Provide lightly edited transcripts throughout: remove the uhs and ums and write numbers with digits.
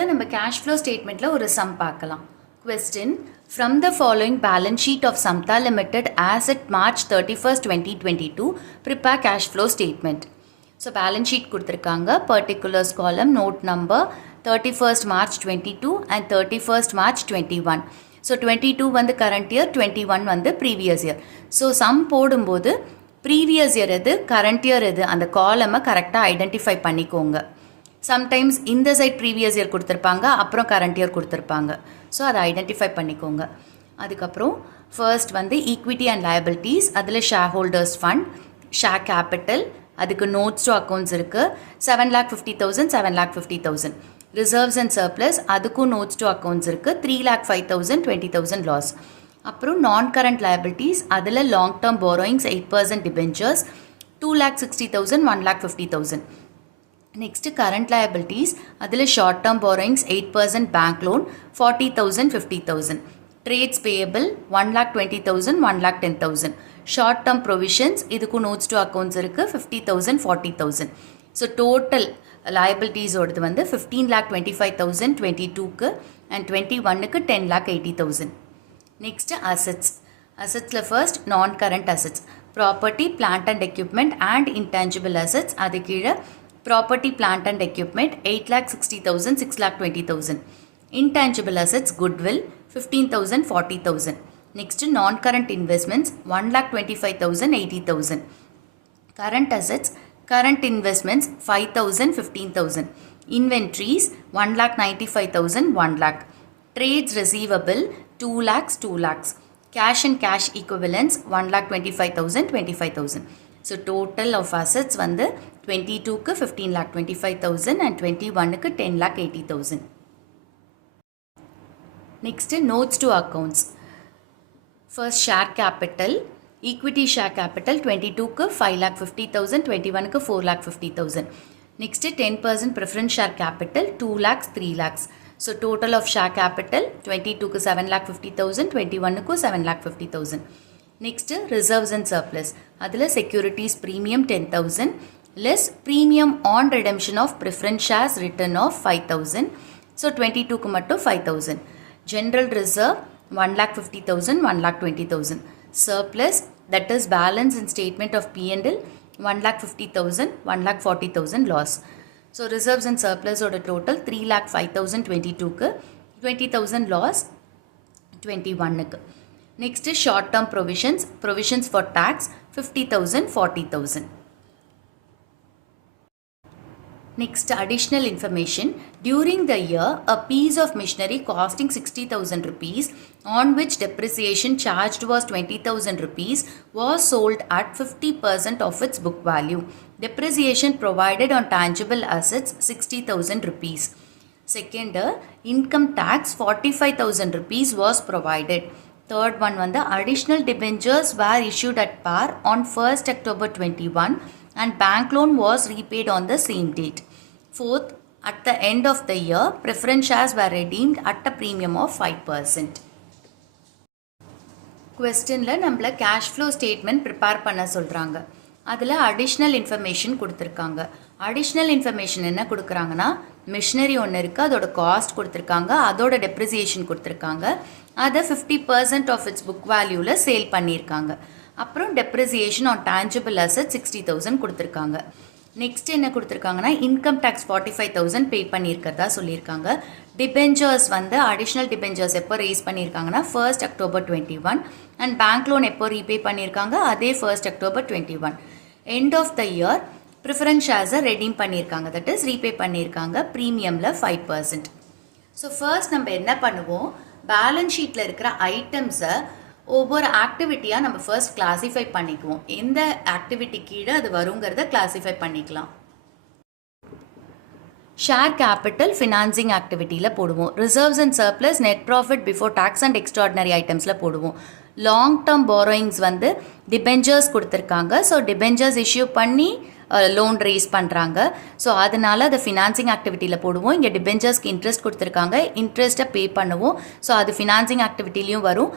வீடியோவில் நம்ம cash flow ஸ்டேட்மெண்ட்டில் ஒரு சம் பார்க்கலாம். Question: from the following balance sheet of Samta limited as at March 31st 2022 prepare cash flow statement. So balance sheet கொடுத்துருக்காங்க. Particulars column, note number 31st March 22 and 31st March 21. So 22 வந்து current year, 21 வந்து previous year. So sum போடும்போது previous year எது, current year எது, அந்த காலமை கரெக்டாக identify பண்ணிக்கோங்க. Sometimes இந்த சைட் ப்ரீவியஸ் இயர் கொடுத்துருப்பாங்க, அப்புறம் கரண்ட் இயர் கொடுத்துருப்பாங்க. ஸோ அதை ஐடென்டிஃபை பண்ணிக்கோங்க. அதுக்கப்புறம் ஃபர்ஸ்ட் வந்து ஈக்விட்டி அண்ட் லயபிலிட்டிஸ், அதில் share holders fund, share capital, அதுக்கு நோட்ஸ் டு அக்கௌண்ட்ஸ் இருக்குது. 7,50,000 7,50,000. ரிசர்வ்ஸ் அண்ட் சர்ப்ளஸ், அதுக்கும் நோட்ஸ் டு அக்கௌண்ட்ஸ் இருக்குது. 3,05,000 20,000 லாஸ். அப்புறம் நான் கரண்ட் லயபிலிட்டிஸ், அதில் long term borrowings 8% debentures 2,60,000 1,50,000. Next current liabilities, அதில் short term borrowings 8% bank loan 40,000 50,000. Trades payable 1,20,000 1,10,000. Short term provisions, இதுக்கும் notes to accounts இருக்குது. 50,000 40,000. So total லயபிலிட்டிஸோடது வந்து 15,25,000 22க்கு அண்ட் 21க்கு 10,80,000. Next assets. அசட்ஸில் first non current assets, property plant and equipment and intangible assets. அது கீழே property plant and equipment 8,60,000 6,20,000. Intangible assets goodwill 15,000 40,000. Next non current investments 1,25,000 80,000. Current assets, current investments 5,000 15,000. Inventories 1,95,000 1 lakh. Trades receivable 2 lakhs 2 lakhs. Cash and cash equivalents 1,25,000 25,000. So total of assets வந்து 22க்கு 15,25,000 and 21க்கு 10,80,000. Next notes to accounts. First share capital, equity share capital 22க்கு 5,50,000 21க்கு 4,50,000. Next 10% preference share capital 2 lakhs 3 lakhs. So total of share capital 22க்கு 7,50,000 21க்கு 7,50,000. Next reserves and surplus, அதில் securities premium 10,000 less premium on redemption of preference shares return of 5,000. So 22க்கு மட்டும் 5,000. General reserve 1,50,000 1,20,000. Surplus, that is balance in statement of P&L 1,50,000 1,40,000 loss. So reserves and surplus oda total 3,05,000 22க்கு 20,000 loss 21க்கு. Next is short term provisions, provisions for tax 50,000 40,000. Next additional information, during the year a piece of machinery costing 60,000 rupees on which depreciation charged was 20,000 rupees was sold at 50% of its book value. Depreciation provided on tangible assets 60,000 rupees. Second, income tax 45,000 rupees was provided. Third one வந்து additional debentures were issued at par on 1st October 21 and bank loan was repaid on the same date. Fourth, at the end of the year, preference shares were redeemed at a premium of 5%. கொஸ்டினில் நம்மளை cash flow statement prepare பண்ண சொல்கிறாங்க. அதில் additional information கொடுத்துருக்காங்க. Additional information என்ன கொடுக்குறாங்கன்னா, machinery ஒன்று இருக்குது, அதோட காஸ்ட் கொடுத்துருக்காங்க, அதோட டெப்ரிசியேஷன் கொடுத்துருக்காங்க, அதை 50% ஆஃப் இட்ஸ் புக் வேல்யூவில் சேல் பண்ணியிருக்காங்க. அப்புறம் டெப்ரிசியேஷன் ஆன் டான்ஜிபிள் அசட் 60,000 கொடுத்துருக்காங்க. நெக்ஸ்ட் என்ன கொடுத்துருக்காங்கன்னா, இன்கம் டேக்ஸ் 45,000 பே பண்ணியிருக்கிறதா சொல்லியிருக்காங்க. டிபெஞ்சர்ஸ் வந்து அடிஷ்னல் டிபெஞ்சர்ஸ் எப்போ ரேஸ் பண்ணியிருக்காங்கன்னா 1st October 21 and bank loan எப்போ ரீபே பண்ணியிருக்காங்க, அதே 1st October 21. End of the year preference ஷேர்ஸை ரெடீம் பண்ணியிருக்காங்க, தட் இஸ் ரீபே பண்ணியிருக்காங்க ப்ரீமியமில் 5%. ஸோ ஃபர்ஸ்ட் நம்ம என்ன பண்ணுவோம், பேலன்ஸ் ஷீட்டில் இருக்கிற ஐட்டம்ஸை ஒவ்வொரு ஆக்டிவிட்டியாக நம்ம ஃபர்ஸ்ட் கிளாஸிஃபை பண்ணிக்குவோம். எந்த ஆக்டிவிட்டி கீழே அது வருங்கிறத கிளாஸிஃபை பண்ணிக்கலாம். ஷேர் கேபிட்டல் ஃபினான்சிங் ஆக்டிவிட்டியில் போடுவோம். Reserves and surplus net profit before tax and extraordinary ஐட்டம்ஸில் போடுவோம். லாங் டேர்ம் போரோயிங்ஸ் வந்து டிபெஞ்சர்ஸ் கொடுத்துருக்காங்க. ஸோ டிபெஞ்சர்ஸ் இஷ்யூ பண்ணி லோன் ரேஸ் பண்ணுறாங்க. ஸோ அதனால் அதை ஃபினான்சிங் ஆக்டிவிட்டியில் போடுவோம். இங்கே டிபெஞ்சர்ஸ்க்கு இன்ட்ரெஸ்ட் கொடுத்துருக்காங்க, இன்ட்ரெஸ்ட்டை பே பண்ணுவோம். ஸோ அது ஃபினான்சிங் ஆக்டிவிட்டிலையும் வரும்.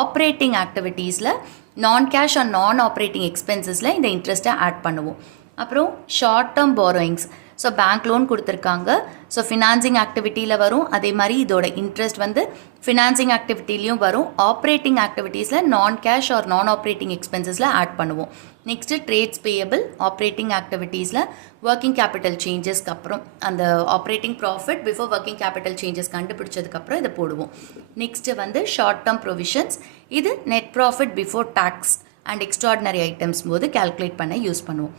ஆப்ரேட்டிங் ஆக்டிவிட்டீஸில் non cash on non operating எக்ஸ்பென்சஸில் இந்த இன்ட்ரெஸ்ட்டை ஆட் பண்ணுவோம். அப்புறம் short term borrowings, so bank loan கொடுத்துருக்காங்க. ஸோ ஃபினான்சிங் ஆக்டிவிட்டியில் வரும். அதே மாதிரி இதோட இன்ட்ரெஸ்ட் வந்து ஃபினான்சிங் ஆக்டிவிட்டிலையும் வரும். ஆப்ரேட்டிங் ஆக்டிவிட்டீஸில் non cash or non operating எக்ஸ்பென்சஸில் ஆட் பண்ணுவோம். நெக்ஸ்ட்டு ட்ரேட்ஸ் பேயபிள் ஆப்ரேட்டிங் ஆக்டிவிட்டீஸில் ஒர்க்கிங் கேபிட்டல் சேஞ்சஸ்க்கு அப்புறம் அந்த operating profit before working capital changes கண்டுபிடிச்சதுக்கப்புறம் இதை போடுவோம். நெக்ஸ்ட்டு வந்து ஷார்ட் டேர்ம் ப்ரொவிஷன்ஸ், இது net profit before tax and extraordinary items போது கால்குலேட் பண்ண யூஸ் பண்ணுவோம்.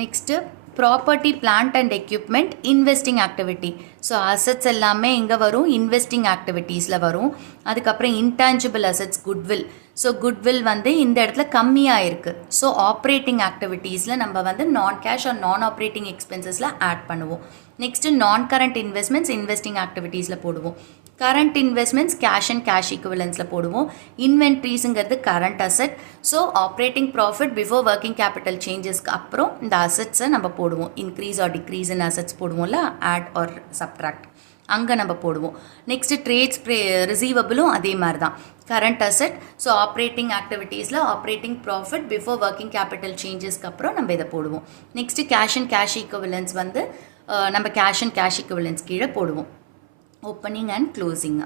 Next property plant and equipment investing activity. So assets எல்லாமே எங்கே வரும்? இன்வெஸ்டிங் ஆக்டிவிட்டீஸில் வரும். அதுக்கப்புறம் intangible assets goodwill. So goodwill வந்து இந்த இடத்துல கம்மியாக இருக்குது. ஸோ ஆப்ரேட்டிங் ஆக்டிவிட்டீஸில் நம்ம வந்து non cash or non operating எக்ஸ்பென்சஸில் ஆட் பண்ணுவோம். Next non current investments investing ஆக்டிவிட்டீஸில் போடுவோம். Current investments cash and cash ஈக்குவலன்ஸில் போடுவோம். இன்வென்ட்ரிஸுங்கிறது current asset. So operating profit before working capital சேஞ்சஸ்க்கு அப்புறம் இந்த அசட்ஸை நம்ம போடுவோம். Increase or decrease in assets போடுவோம்ல, ஆட் ஆர் சப்ட்ராக்ட், அங்கே நம்ம போடுவோம். நெக்ஸ்ட்டு ட்ரேட்ஸ் ரிசீவபிளும் அதே மாதிரி தான், கரண்ட் அசட். ஸோ ஆப்ரேட்டிங் ஆக்டிவிட்டீஸில் operating profit before working capital சேஞ்சஸ்க்கு அப்புறம் நம்ம இதை போடுவோம். Next cash and cash equivalents வந்து நம்ம கேஷ் அண்ட் கேஷ் ஈக்குவலன்ஸ் கீழே போடுவோம். Opening and closing.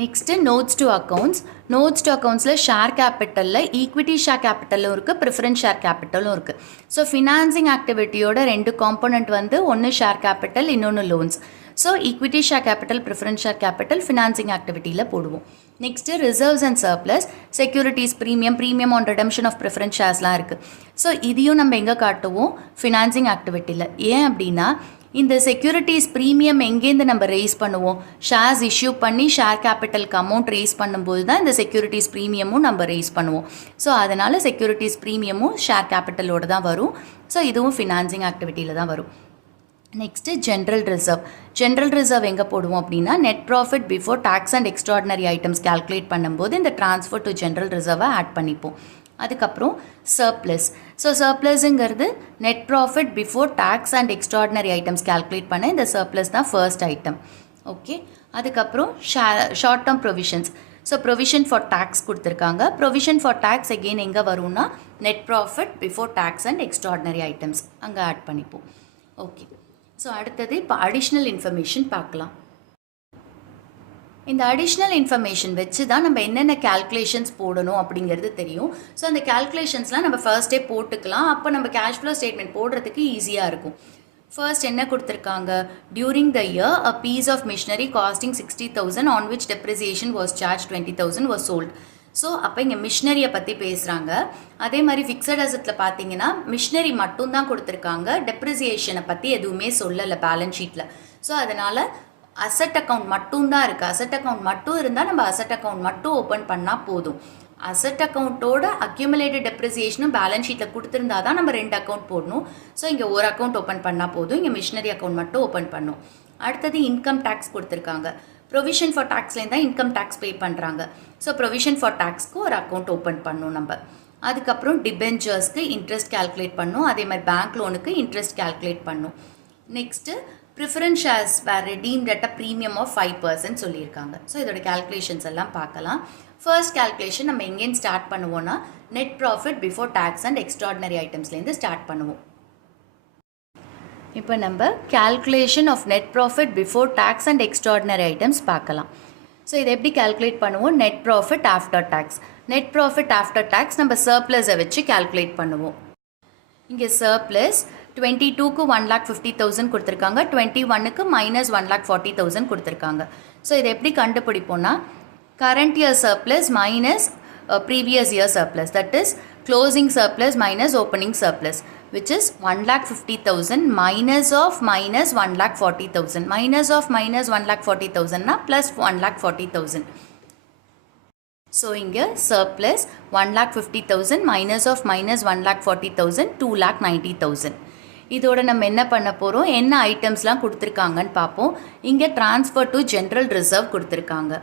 Next notes to accounts. Notes to அக்கௌண்ட்ஸில் ஷேர் கேபிட்டலில் ஈக்விட்டி ஷேர் கேபிட்டலும் இருக்குது, ப்ரிஃபரன்ஸ் ஷேர் கேபிட்டலும் இருக்குது. ஸோ ஃபினான்சிங் ஆக்டிவிட்டியோட 2 காம்போனண்ட் வந்து ஒன்று ஷேர் கேபிட்டல், இன்னொன்று loans. So equity share capital, preference share capital financing ஆக்டிவிட்டியில் போடுவோம். Next reserves and surplus, securities premium on redemption of preference ஷேர்ஸ்லாம் இருக்குது. ஸோ இதையும் நம்ம எங்கே காட்டுவோம்? ஃபினான்சிங் ஆக்டிவிட்டியில். ஏன் அப்படின்னா இந்த செக்யூரிட்டிஸ் ப்ரீமியம் எங்கேருந்து நம்ம ரேஸ் பண்ணுவோம்? ஷேர்ஸ் இஷ்யூ பண்ணி ஷேர் கேபிட்டலுக்கு அமௌண்ட் ரேஸ் பண்ணும்போது தான் இந்த செக்யூரிட்டிஸ் ப்ரீமியமும் நம்ம ரேஸ் பண்ணுவோம். ஸோ அதனால் செக்யூரிட்டிஸ் ப்ரீமியமும் ஷேர் கேபிட்டலோடு தான் வரும். ஸோ இதுவும் ஃபினான்சிங் ஆக்டிவிட்டியில் தான் வரும். Next general reserve. General reserve எங்கே போடுவோம் அப்படின்னா net profit before tax and extraordinary items calculate பண்ணும்போது இந்த ட்ரான்ஸ்ஃபர் டு ஜென்ரல் ரிசர்வை ஆட் பண்ணிப்போம். அதுக்கப்புறம் சர்ப்ளஸ். ஸோ சர்ப்ளஸுங்கிறது net profit before tax and extraordinary items calculate பண்ண இந்த சர்ப்ளஸ் தான் ஃபர்ஸ்ட் ஐட்டம். ஓகே, அதுக்கப்புறம் short term provisions. So provision for tax கொடுத்துருக்காங்க. ப்ரொவிஷன் ஃபார் டேக்ஸ் எகெயின் எங்கே வரும்னா net profit before tax and extraordinary items அங்கே add பண்ணிப்போம். Okay, so அடுத்தது இப்போ அடிஷ்னல் இன்ஃபர்மேஷன் பார்க்கலாம். இந்த அடிஷ்னல் இன்ஃபர்மேஷன் வச்சு தான் நம்ம என்னென்ன கேல்குலேஷன்ஸ் போடணும் அப்படிங்கிறது தெரியும். ஸோ அந்த கேல்குலேஷன்ஸ்லாம் நம்ம ஃபர்ஸ்டே போட்டுக்கலாம். அப்போ நம்ம கேஷ் ஃப்ளோ ஸ்டேட்மெண்ட் போடுறதுக்கு ஈஸியாக இருக்கும். ஃபர்ஸ்ட் என்ன கொடுத்துருக்காங்க? During the year a piece of machinery costing 60,000 on which depreciation was charged 20,000 was sold. So அப்போ இங்கே மிஷினரியை பற்றி பேசுகிறாங்க. அதே மாதிரி ஃபிக்ஸட் அசெட்டில் பார்த்தீங்கன்னா மிஷினரி மட்டும்தான் கொடுத்துருக்காங்க, டெப்ரிசியேஷனை பற்றி எதுவுமே சொல்லலை பேலன்ஸ் ஷீட்டில். ஸோ அதனால் அசட் அக்கௌண்ட் மட்டும்தான் இருக்குது. அசட் அக்கௌண்ட் மட்டும் இருந்தால் நம்ம அசட் அக்கௌண்ட் மட்டும் ஓப்பன் பண்ணால் போதும். அசட் அக்கௌண்ட்டோட அக்யூமுலேட்டட் டெப்ரிசியேஷனும் பேலன்ஸ் ஷீட்டில் கொடுத்துருந்தா தான் நம்ம 2 அக்கௌண்ட் போடணும். ஸோ இங்கே ஒரு அக்கௌண்ட் ஓப்பன் பண்ணால் போதும். இங்கே மிஷினரி அக்கௌண்ட் மட்டும் ஓப்பன் பண்ணும். அடுத்தது இன்கம் டேக்ஸ் கொடுத்துருக்காங்க. ப்ரொவிஷன் ஃபார் டேக்ஸ்லேருந்து தான் இன்கம் டேக்ஸ் பே பண்ணுறாங்க. ஸோ ப்ரொவிஷன் ஃபார் டேக்ஸ்க்கு ஒரு அக்கௌண்ட் ஓப்பன் பண்ணணும் நம்ம. அதுக்கப்புறம் டிபென்ச்சர்ஸ்க்கு இன்ட்ரெஸ்ட் கால்குலேட் பண்ணணும். அதே மாதிரி பேங்க் லோனுக்கு இன்ட்ரெஸ்ட் கால்குலேட் பண்ணணும். Next preference shares were redeemed at a premium of 5% சொல்லியிருக்காங்க. ஸோ இதோட கேல்குலேஷன்ஸ் எல்லாம் பார்க்கலாம். ஃபர்ஸ்ட் கேல்குலேஷன் நம்ம எங்கேன்னு ஸ்டார்ட் பண்ணுவோன்னா net profit before tax and extraordinary ஐட்டம்ஸ்லேருந்து ஸ்டார்ட் பண்ணுவோம். இப்போ நம்ம calculation of net profit before tax and extraordinary items பார்க்கலாம். ஸோ இதை எப்படி கேல்குலேட் பண்ணுவோம்? Net profit after tax. Net profit after tax நம்ம சர்ப்ளஸை வச்சு கேல்குலேட் பண்ணுவோம். இங்கே சர்ப்ளஸ் 22க்கு 1,50,000 கொடுத்துருக்காங்க, 21க்கு -1,40,000 கொடுத்துருக்காங்க. ஸோ இதை எப்படி கண்டுபிடிப்போம்னா current year surplus minus previous year surplus, that is closing surplus minus opening surplus, which is 1,50,000 minus of minus 1,40,000, minus of minus 1,40,000 na plus 1,40,000. So inga surplus 1,50,000 minus of minus 1,40,000 2,90,000. இதோட நம்ம என்ன பண்ண போகிறோம், என்ன ஐட்டம்ஸ்லாம் கொடுத்துருக்காங்கன்னு பார்ப்போம். இங்கே ட்ரான்ஸ்ஃபர் டு ஜென்ரல் ரிசர்வ் கொடுத்துருக்காங்க.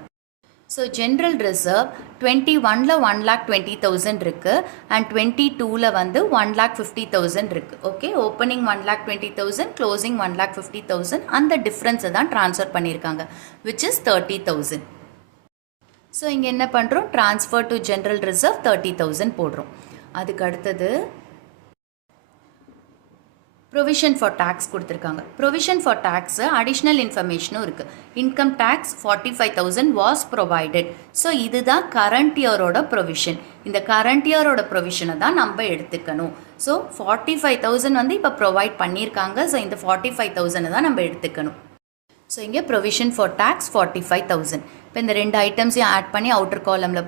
ஸோ ஜென்ரல் ரிசர்வ் 21ல் 1,20,000 இருக்குது அண்ட் 22ல் வந்து 1,50,000 இருக்குது. Okay, opening 1,20,000, closing 1,50,000. அந்த டிஃப்ரென்ஸை தான் ட்ரான்ஸ்ஃபர் பண்ணியிருக்காங்க, விச் இஸ் 30,000. ஸோ இங்கே என்ன பண்ணுறோம், ட்ரான்ஸ்ஃபர் டு ஜென்ரல் ரிசர்வ் 30,000 போடுறோம். அதுக்கு அடுத்தது ப்ரொவிஷன் ஃபார் டேக்ஸ் கொடுத்துருக்காங்க. ப்ரொவிஷன் ஃபார் டேக்ஸு அடிஷ்னல் இன்ஃபர்மேஷனும் இருக்குது. Income tax 45,000 was provided. So இதுதான் கரண்ட் இயரோட ப்ரொவிஷன். இந்த கரண்ட் இயரோட ப்ரொவிஷனை தான் நம்ம எடுத்துக்கணும். ஸோ 45,000 வந்து இப்போ ப்ரொவைட் பண்ணியிருக்காங்க. ஸோ இந்த 45,000 தான் நம்ம எடுத்துக்கணும். ஸோ இங்கே ப்ரொவிஷன் ஃபார் டேக்ஸ் 45,000. இப்போ இந்த ரெண்டு ஐட்டம்ஸையும் ஆட் பண்ணி அவுட்டர் காலமில்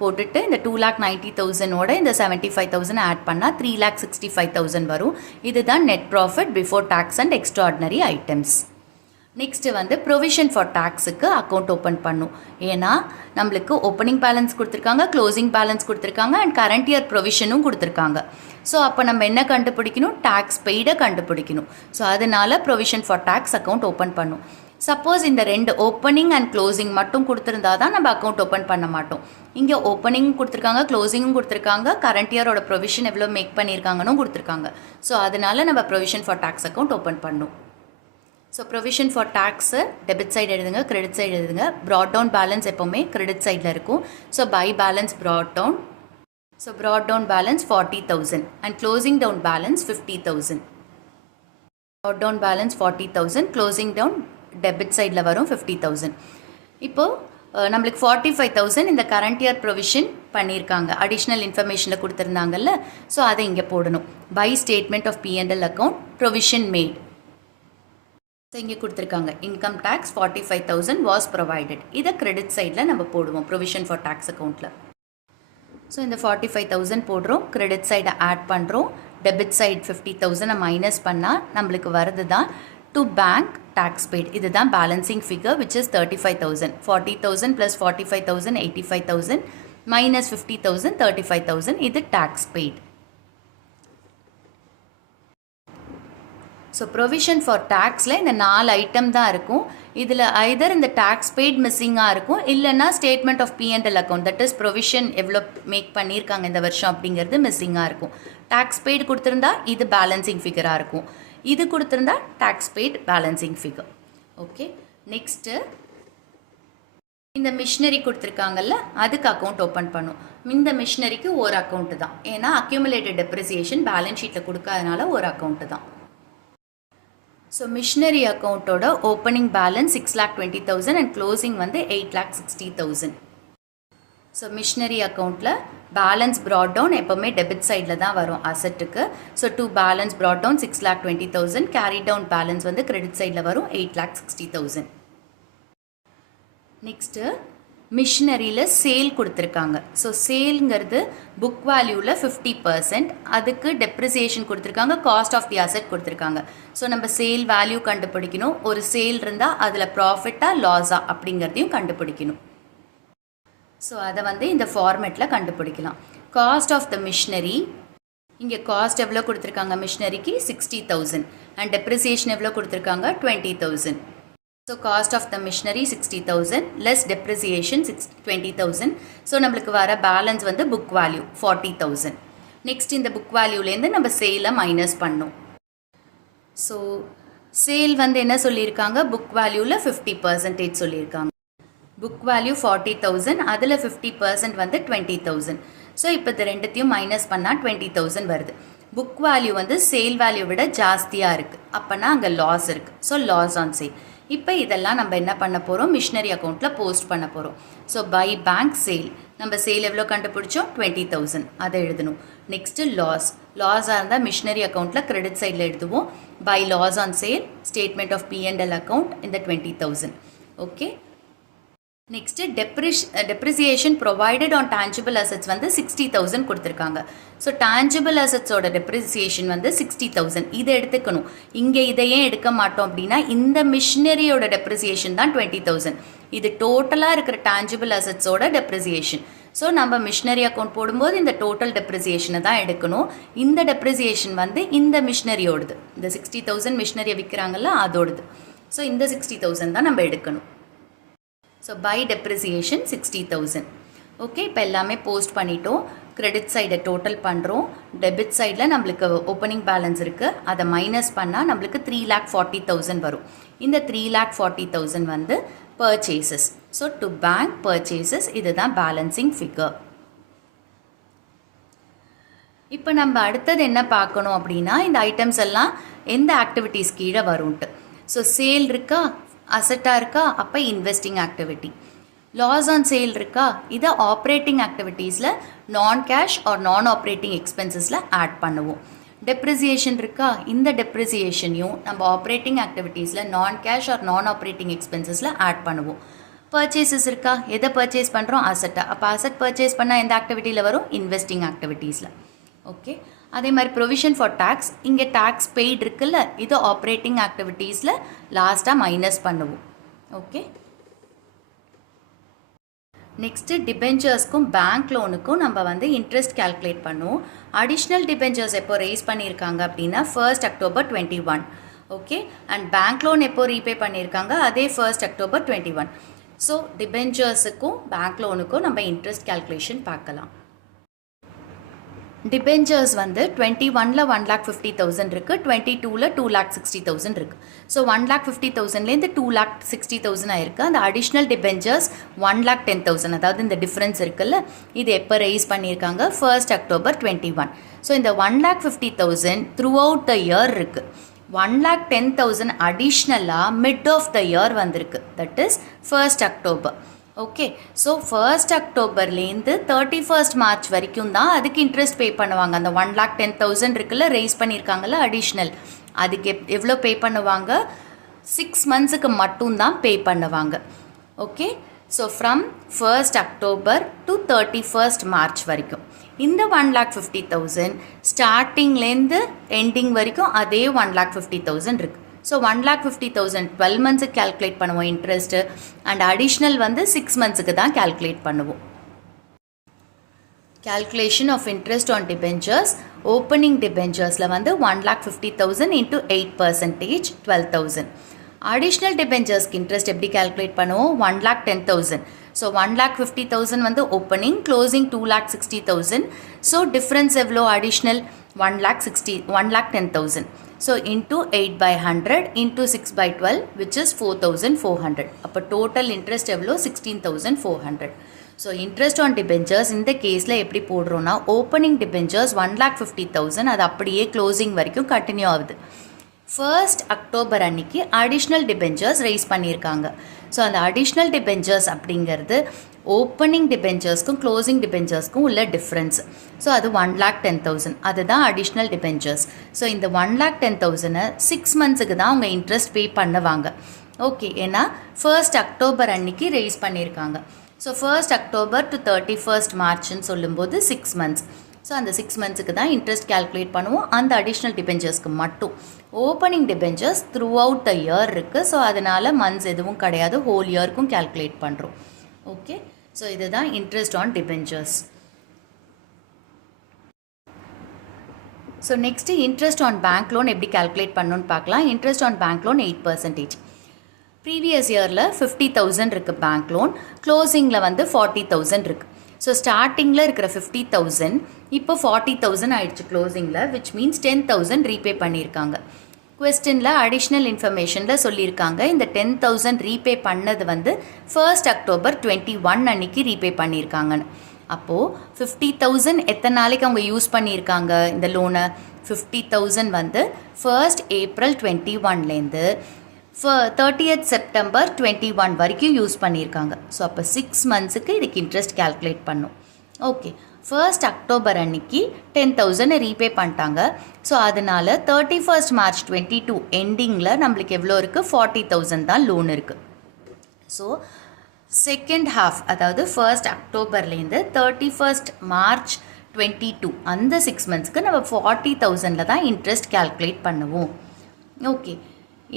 போட்டுட்டு இந்த 2,90,000ஓட இந்த 75,000 ஆட் பண்ணால் 3,65,000 வரும். இதுதான் net profit before tax and extraordinary items. Next வந்து ப்ரொவிஷன் ஃபார் டேக்ஸுக்கு அக்கௌண்ட் ஓப்பன் பண்ணும். ஏன்னா நம்மளுக்கு ஓப்பனிங் பேலன்ஸ் கொடுத்துருக்காங்க, க்ளோசிங் பேலன்ஸ் கொடுத்துருக்காங்க அண்ட் கரண்ட் இயர் ப்ரொவிஷனும் கொடுத்துருக்காங்க. ஸோ அப்போ நம்ம என்ன கண்டுபிடிக்கணும்? டேக்ஸ் பெய்டை கண்டுபிடிக்கணும். ஸோ அதனால் provision for tax account open பண்ணும். சப்போஸ் இந்த ரெண்டு ஓப்பனிங் அண்ட் க்ளோசிங் மட்டும் கொடுத்துருந்தா தான் நம்ம அக்கௌண்ட் ஓப்பன் பண்ண மாட்டோம். இங்கே ஓப்பனிங் கொடுத்துருக்காங்க, க்ளோசிங்கும் கொடுத்துருக்காங்க, கரண்ட் இயரோட ப்ரொவிஷன் எவ்வளோ மேக் பண்ணியிருக்காங்கன்னு கொடுத்துருக்காங்க. ஸோ அதனால் நம்ம provision for tax account open பண்ணும். So provision for tax debit side எழுதுங்க, கிரெடிட் சைடு எழுதுங்க. ப்ராட் டவுன் பேலன்ஸ் எப்போவுமே கிரெடிட் சைடில் இருக்கும். So by balance brought down. So brought down balance 40,000 and closing down balance 50,000. Brought down balance 40,000, closing down debit சைடில் வரும் 50,000. இப்போது நம்மளுக்கு 45,000 இந்த கரண்ட் இயர் ப்ரொவிஷன் பண்ணியிருக்காங்க, அடிஷ்னல் இன்ஃபர்மேஷனில் கொடுத்துருந்தாங்கல்ல. ஸோ அதை இங்கே போடணும். By statement of P&L account provision made. So இங்கே கொடுத்துருக்காங்க இன்கம் டேக்ஸ் 45,000 வாஸ் ப்ரொவைடட். இதை கிரெடிட் சைடில் நம்ம போடுவோம் ப்ரொவிஷன் ஃபார் டேக்ஸ் அக்கௌண்ட்டில். ஸோ இந்த 45,000 போடுறோம், கிரெடிட் சைடை ஆட் பண்ணுறோம், டெபிட் சைட் 50,000 மைனஸ் பண்ணால் நம்மளுக்கு வருது தான் டு பேங்க் டேக்ஸ் பெய்ட். இதுதான் balancing figure which is 35,000. 40,000 plus 45,000 85,000 minus 50,000 35,000. இது tax paid. So provision for டேக்ஸில் இந்த 4 ஐட்டம் தான் இருக்கும். இதில் ஐதர் இந்த டேக்ஸ் பெய்ட் மிஸ்ஸிங்காக இருக்கும், இல்லைன்னா statement of P&L account, that is provision எவ்வளோ மேக் பண்ணியிருக்காங்க இந்த வருஷம் அப்படிங்கிறது மிஸ்ஸிங்காக இருக்கும். டேக்ஸ் பெய்டு கொடுத்துருந்தா இது பேலன்சிங் ஃபிகராக இருக்கும், இது கொடுத்துருந்தா tax paid balancing figure. Okay, next இந்த மிஷினரி கொடுத்துருக்காங்கல்ல, அதுக்கு அக்கௌண்ட் ஓப்பன் பண்ணும். இந்த மிஷினரிக்கு ஒரு அக்கௌண்ட்டு தான், ஏன்னா அக்யூமுலேட்டட் டெப்ரிசியேஷன் பேலன்ஸ் ஷீட்டில் கொடுக்காதனால ஒரு அக்கௌண்ட்டு தான். ஸோ மிஷினரி அக்கௌண்ட்டோட ஓப்பனிங் பேலன்ஸ் 6,20,000 அண்ட் க்ளோசிங் வந்து 8,60,000. ஸோ மிஷினரி அக்கௌண்ட்டில் பேலன்ஸ் ப்ராட் டவுன் எப்போவுமே டெபிட் சைடில் தான் வரும் அசட்டுக்கு. So to balance brought down 6,20,000, carry down balance வந்து கிரெடிட் சைடில் வரும் 8,60,000. நெக்ஸ்ட்டு மிஷினரியில் சேல் கொடுத்துருக்காங்க. ஸோ சேல்ங்கிறது புக் வேல்யூவில் 50%, அதுக்கு டெப்ரிசியேஷன் கொடுத்துருக்காங்க, காஸ்ட் ஆஃப் தி அசெட் கொடுத்துருக்காங்க. ஸோ நம்ம சேல் வேல்யூ கண்டுபிடிக்கணும். ஒரு சேல் இருந்தால் அதில் ப்ராஃபிட்டாக லாஸா அப்படிங்கிறதையும் கண்டுபிடிக்கணும். ஸோ அதை வந்து இந்த ஃபார்மேட்டில் கண்டுபிடிக்கலாம். காஸ்ட் ஆஃப் த மிஷினரி, இங்கே காஸ்ட் எவ்வளோ கொடுத்துருக்காங்க மிஷினரிக்கு 60,000 அண்ட் டெப்ரிசியேஷன் எவ்வளோ கொடுத்துருக்காங்க 20,000. So cost of the machinery 60,000 less depreciation 20,000. So நம்மளுக்கு வர பேலன்ஸ் வந்து புக் வேல்யூ 40,000. நெக்ஸ்ட் இந்த புக் வேல்யூலேருந்து நம்ம சேலை மைனஸ் பண்ணோம். ஸோ சேல் வந்து என்ன சொல்லியிருக்காங்க, புக் வேல்யூவில் 50% சொல்லியிருக்காங்க. புக் வேல்யூ 40,000, அதில் 50% வந்து 20,000. ஸோ இப்போ இது ரெண்டுத்தையும் மைனஸ் பண்ணால் 20,000 வருது. புக் வேல்யூ வந்து சேல் வேல்யூ விட ஜாஸ்தியாக இருக்குது, அப்போனா அங்கே லாஸ் இருக்குது. So loss on sale. இப்போ இதெல்லாம் நம்ம என்ன பண்ண போகிறோம், மிஷினரி அக்கௌண்ட்டில் போஸ்ட் பண்ண போகிறோம். ஸோ பை பேங்க் சேல், நம்ம சேல் எவ்வளோ கண்டுபிடிச்சோம் 20,000, அதை எழுதணும். நெக்ஸ்ட்டு லாஸாக இருந்தால் மிஷினரி அக்கௌண்ட்டில் கிரெடிட் சைடில் எழுதுவோம். By loss on sale, statement of P&L account இந்த 20,000. Okay, next depreciation provided on tangible assets வந்து 60,000 கொடுத்துருக்காங்க. ஸோ டேஞ்சிபிள் அசட்ஸோட டெப்ரிசியேஷன் வந்து 60,000, இதை எடுத்துக்கணும். இங்கே இதையே எடுக்க மாட்டோம் அப்படின்னா இந்த மிஷினரியோட டெப்ரிசியேஷன் தான் 20,000. இது டோட்டலாக இருக்கிற டேஞ்சிபிள் அசட்ஸோட டெப்ரிசியேஷன். ஸோ நம்ம மிஷினரி அக்கௌண்ட் போடும்போது இந்த டோட்டல் டெப்ரிசியேஷனை தான் எடுக்கணும். இந்த டெப்ரிசியேஷன் வந்து இந்த மிஷினரியோடது, இந்த 60,000 மிஷினரியை விற்கிறாங்கல்ல அதோடது. ஸோ இந்த 60,000 தான் நம்ம எடுக்கணும். So by depreciation 60,000. ஓகே, இப்போ எல்லாமே போஸ்ட் பண்ணிட்டோம். கிரெடிட் சைடை டோட்டல் பண்ணுறோம். டெபிட் சைடில் நம்மளுக்கு ஓப்பனிங் பேலன்ஸ் இருக்குது, அதை மைனஸ் பண்ணால் நம்மளுக்கு 3,40,000 வரும். இந்த 3,40,000 வந்து purchases. So to bank purchases, இதுதான் பேலன்சிங் ஃபிகர். இப்போ நம்ம அடுத்தது என்ன பார்க்கணும் அப்படின்னா இந்த ஐட்டம்ஸ் எல்லாம் எந்த ஆக்டிவிட்டீஸ் கீழே வரும்ட்டு. ஸோ சேல் இருக்கா, அசட்டாக இருக்கா, அப்போ investing activity. Loss on sale இருக்கா, இதை ஆப்ரேட்டிங் ஆக்டிவிட்டீஸில் non cash or non operating எக்ஸ்பென்சஸில் ஆட் பண்ணுவோம். டெப்ரிசியேஷன் இருக்கா, இந்த டெப்ரிசியேஷனையும் நம்ம ஆப்ரேட்டிங் ஆக்டிவிட்டீஸில் non cash or non operating எக்ஸ்பென்சஸில் ஆட் பண்ணுவோம். பர்ச்சேசஸ் இருக்கா, எதை பர்ச்சேஸ் பண்ணுறோம், அசட்டை. அப்போ அசட் பர்ச்சேஸ் பண்ணால் எந்த ஆக்டிவிட்டியில் வரும், இன்வெஸ்டிங் ஆக்டிவிட்டீஸில். ஓகே, அதே மாதிரி ப்ரொவிஷன் ஃபார் டேக்ஸ், இங்கே டேக்ஸ் பெய்டு இருக்குல்ல, இது ஆப்ரேட்டிங் ஆக்டிவிட்டீஸில் லாஸ்ட்டாக மைனஸ் பண்ணுவோம். ஓகே, நெக்ஸ்ட்டு டிபெஞ்சர்ஸ்க்கும் பேங்க் லோனுக்கும் நம்ம வந்து இன்ட்ரெஸ்ட் கேல்குலேட் பண்ணுவோம். அடிஷ்னல் டிபெஞ்சர்ஸ் எப்போ ரேஸ் பண்ணியிருக்காங்க அப்படின்னா 1st October 2021. Okay, and bank loan எப்போ ரீபே பண்ணியிருக்காங்க, அதே 1st October 2021. ஸோ டிபெஞ்சர்ஸுக்கும் பேங்க் லோனுக்கும் நம்ம இன்ட்ரெஸ்ட் கேல்குலேஷன் பார்க்கலாம். டிபெஞ்சர்ஸ் வந்து 21ல் 1,50,000 இருக்குது, 22ல் 2,60,000 இருக்குது. ஸோ 1,50,000லேருந்து 2,60,000 ஆயிருக்கு. அந்த அடிஷ்னல் டிபெஞ்சர்ஸ் 1,10,000, அதாவது இந்த டிஃப்ரென்ஸ் இருக்குல்ல, இது எப்போ ரைஸ் பண்ணியிருக்காங்க, 1st October 2021. ஸோ இந்த 1,50,000 த்ரூ அவுட் த இயர் இருக்குது. 1,10,000 அடிஷ்னலாக மிட் ஆஃப் த இயர் வந்திருக்கு, that is 1st October. Okay, so 1st Octoberலேருந்து 31st March வரைக்கும் தான் அதுக்கு இன்ட்ரெஸ்ட் பே பண்ணுவாங்க. அந்த 1,10,000 இருக்குல்ல, ரைஸ் பண்ணியிருக்காங்கல்ல அடிஷ்னல், அதுக்கு எவ்வளோ பே பண்ணுவாங்க, 6 months மட்டும்தான் பே பண்ணுவாங்க. Okay, so from 1st October to 31st March வரைக்கும் இந்த 1,50,000 ஸ்டார்டிங்லேருந்து எண்டிங் வரைக்கும் அதே 1,50,000 இருக்குது. ஸோ 1,50,000 12 months கேல்குலேட் பண்ணுவோம் இன்ட்ரெஸ்ட்டு, அண்ட் அடிஷ்னல் வந்து 6 months தான் கேல்குலேட் பண்ணுவோம். Calculation of interest on debentures. Opening டிபெஞ்சர்ஸில் வந்து 1,50,000 into 8%, 12,000. அடிஷ்னல் டிபெஞ்சர்ஸ்க்கு இன்ட்ரெஸ்ட் எப்படி கேல்குலேட் பண்ணுவோம், 1,10,000. ஸோ 1,50,000 வந்து ஓப்பனிங், க்ளோசிங் 2,60,000. ஸோ டிஃப்ரென்ஸ் எவ்வளோ, additional 1,10,000. So into 8/100 into 6/12, which is 4,400. அப்போ total interest எவ்வளோ, 16,400. So interest on debentures இந்த கேஸில் எப்படி போடுறோன்னா, ஓப்பனிங் debentures 1,50,000, அது அப்படியே க்ளோசிங் வரைக்கும் கண்டினியூ ஆகுது. 1st October அன்னைக்கு அடிஷ்னல் டிபெஞ்சர்ஸ் ரைஸ் பண்ணியிருக்காங்க. ஸோ அந்த அடிஷ்னல் டிபெஞ்சர்ஸ் அப்படிங்கிறது ஓப்பனிங் டிபெஞ்சர்ஸ்க்கும் க்ளோசிங் டிபெஞ்சர்ஸ்க்கும் உள்ள டிஃப்ரென்ஸ். ஸோ அது 1,10,000, அதுதான் அடிஷ்னல் டிபெஞ்சர்ஸ். ஸோ இந்த 1,10,000 6 months தான் அவங்க இன்ட்ரெஸ்ட் பே பண்ணுவாங்க. ஓகே, ஏன்னா 1st October அன்னைக்கு ரைஸ் பண்ணியிருக்காங்க. So 1st October to 31st Marchன்னு சொல்லும்போது 6 months. ஸோ அந்த 6 months தான் இன்ட்ரெஸ்ட் கேல்குலேட் பண்ணுவோம், அந்த அடிஷ்னல் டிபெஞ்சர்ஸ்க்கு மட்டும். Opening debentures through out the year இருக்குது. ஸோ அதனால் மந்த்ஸ் எதுவும் கிடையாது, ஹோல் இயருக்கும் கேல்குலேட் பண்ணுறோம். ஓகே, ஸோ இதுதான் interest on debentures. So next interest on bank loan எப்படி கேல்குலேட் பண்ணணும்னு பார்க்கலாம். Interest on bank loan 8%. Previous இயரில் 50,000 இருக்குது பேங்க் லோன், க்ளோசிங்கில் வந்து 40,000 இருக்குது. ஸோ ஸ்டார்டிங்கில் இருக்கிற 50,000 இப்போ 40,000 ஆயிடுச்சு க்ளோசிங்கில், விச் மீன்ஸ் 10,000 ரீபே பண்ணியிருக்காங்க. கொஸ்டினில் அடிஷ்னல் இன்ஃபர்மேஷனில் சொல்லியிருக்காங்க, இந்த 10,000 ரீபே பண்ணது வந்து 1st October 2021 அன்னைக்கு ரீபே பண்ணியிருக்காங்கன்னு. அப்போது 50,000 எத்தனை நாளைக்கு அவங்க யூஸ் பண்ணியிருக்காங்க இந்த லோனை, 50,000 வந்து 1st April 2021லேருந்து 30th September 2021 வரைக்கும் யூஸ் பண்ணியிருக்காங்க. ஸோ அப்போ 6 months இதுக்கு இன்ட்ரெஸ்ட் கேல்குலேட் பண்ணும். ஓகே, 1st October அன்னைக்கு 10,000 ரீபே பண்ணிட்டாங்க. ஸோ அதனால் 31st March 2022 எண்டிங்கில் நம்மளுக்கு எவ்வளோ இருக்குது, 40,000 தான் லோன் இருக்குது. ஸோ செகண்ட் ஹாஃப், அதாவது 1st Octoberலேருந்து 31st March 2022 அந்த 6 monthsக்கு நம்ம 40,000 தான் இன்ட்ரெஸ்ட் கேல்குலேட் பண்ணுவோம். ஓகே,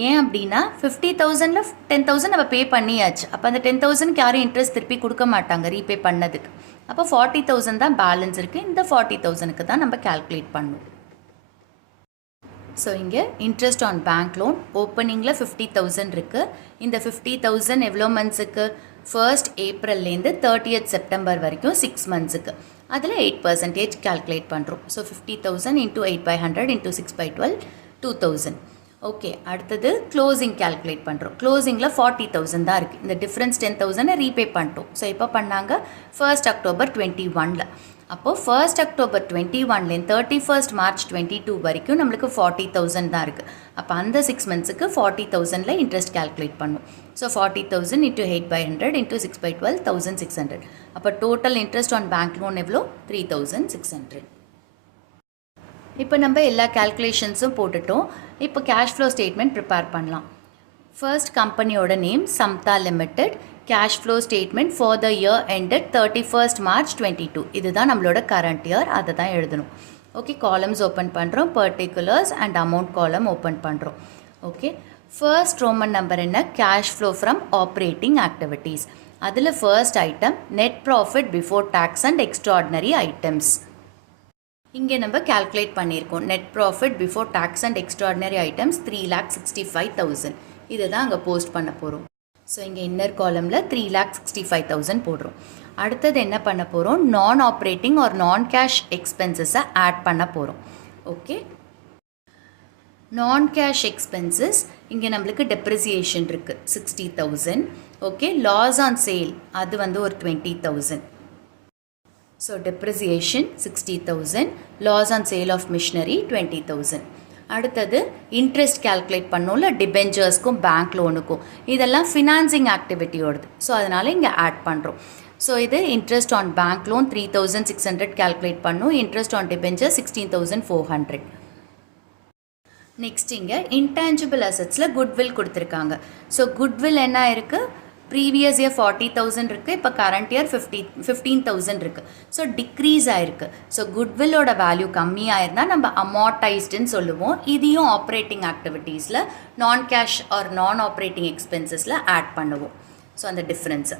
ஏன் அப்படின்னா 50,000ல் 10,000 நம்ம பே பண்ணியாச்சு. அப்போ அந்த 10,000க்கு யாரும் இன்ட்ரெஸ்ட் திருப்பி கொடுக்க மாட்டாங்க ரீபே பண்ணதுக்கு. அப்போ 40,000 தான் பேலன்ஸ் இருக்குது, இந்த 40,000க்கு தான் நம்ம கேல்குலேட் பண்ணுவோம். ஸோ இங்கே இன்ட்ரெஸ்ட் ஆன் பேங்க் லோன் ஓப்பனிங்கில் 50,000 இருக்குது. இந்த 50,000 எவ்வளோ மந்த்ஸுக்கு, 1st Aprilலேருந்து 30th September வரைக்கும் 6 monthsக்கு. அதில் 8% கேல்குலேட் பண்ணுறோம். So 50,000 into 8/100 into 6/12, 2,000. ஓகே, அடுத்தது க்ளோசிங் கேல்குலேட் பண்ணுறோம். க்ளோசிங்கில் 40,000 தான் இருக்குது. இந்த டிஃப்ரென்ஸ் 10,000 ரீபே பண்ணிட்டோம். ஸோ இப்போ பண்ணாங்க 1st October 2021. அப்போது 1st October 21லேருந்து 31st March 22 வரைக்கும் நம்மளுக்கு 40,000 தான் இருக்குது. அப்போ அந்த 6 monthsக்கு 40,000ல் இன்ட்ரெஸ்ட் கால்குலேட் பண்ணும். So 40,000 into 8/100 into 6/12 1,600. அப்போ total interest on bank loan எவ்வளோ? 3,600. இப்போ நம்ம எல்லா கேல்குலேஷன்ஸும் போட்டுட்டோம். இப்போ கேஷ் ஃப்ளோ ஸ்டேட்மெண்ட் ப்ரிப்பேர் பண்ணலாம். ஃபர்ஸ்ட் கம்பெனியோட name Samta limited. Cash flow statement for the year ended 31st March 22. இதுதான் நம்மளோட கரண்ட் இயர், அதை தான் எழுதணும். ஓகே, காலம்ஸ் ஓப்பன் பண்ணுறோம். Particulars and amount column open பண்ணுறோம். ஓகே, ஃபர்ஸ்ட் ரோமன் நம்பர் என்ன? Cash flow from operating activities. அதில் first item net profit before tax and extraordinary items. இங்கே நம்ம கால்குலேட் பண்ணியிருக்கோம். Net profit before tax and extraordinary items 3,65,000. இதை தான் அங்கே post பண்ண போகிறோம். ஸோ இங்கே இன்னர் காலமில் 3,65,000 போடுறோம். அடுத்தது என்ன பண்ண போகிறோம்? நான் ஆப்ரேட்டிங் ஆர் நான் கேஷ் எக்ஸ்பென்சஸை ஆட் பண்ண போகிறோம். ஓகே, நான் கேஷ் எக்ஸ்பென்சஸ் இங்கே நம்மளுக்கு டெப்ரிசியேஷன் இருக்குது 60,000. ஓகே, லாஸ் ஆன் சேல் அது வந்து ஒரு 20,000. So depreciation 60,000, loss on sale of machinery 20,000. அடுத்தது இன்ட்ரெஸ்ட் கால்குலேட் பண்ணோம்ல, டிபெஞ்சர்ஸ்க்கும் பேங்க் லோனுக்கும். இதெல்லாம் ஃபினான்சிங் ஆக்டிவிட்டியோடது. ஸோ அதனால் இங்கே ஆட் பண்ணுறோம். ஸோ இது interest on bank loan 3,600 calculate பண்ணும். Interest on debenture 16,400. நெக்ஸ்ட் இங்கே இன்டான்ஜிபிள் அசட்ஸில் குட்வில் கொடுத்துருக்காங்க. ஸோ குட்வில் என்ன இருக்குது? ப்ரீவியஸ் இயர் 40,000 இருக்குது, இப்போ கரண்ட் இயர் 15,000 இருக்குது. ஸோ டிக்ரீஸ் ஆகிருக்கு. ஸோ குட்வில்லோட வேல்யூ கம்மியாயிருந்தால் நம்ம அமார்டைஸ்டுன்னு சொல்லுவோம். இதையும் ஆப்ரேட்டிங் ஆக்டிவிட்டீஸில் non cash or non operating எக்ஸ்பென்சஸில் ஆட் பண்ணுவோம். ஸோ அந்த டிஃப்ரென்ஸு.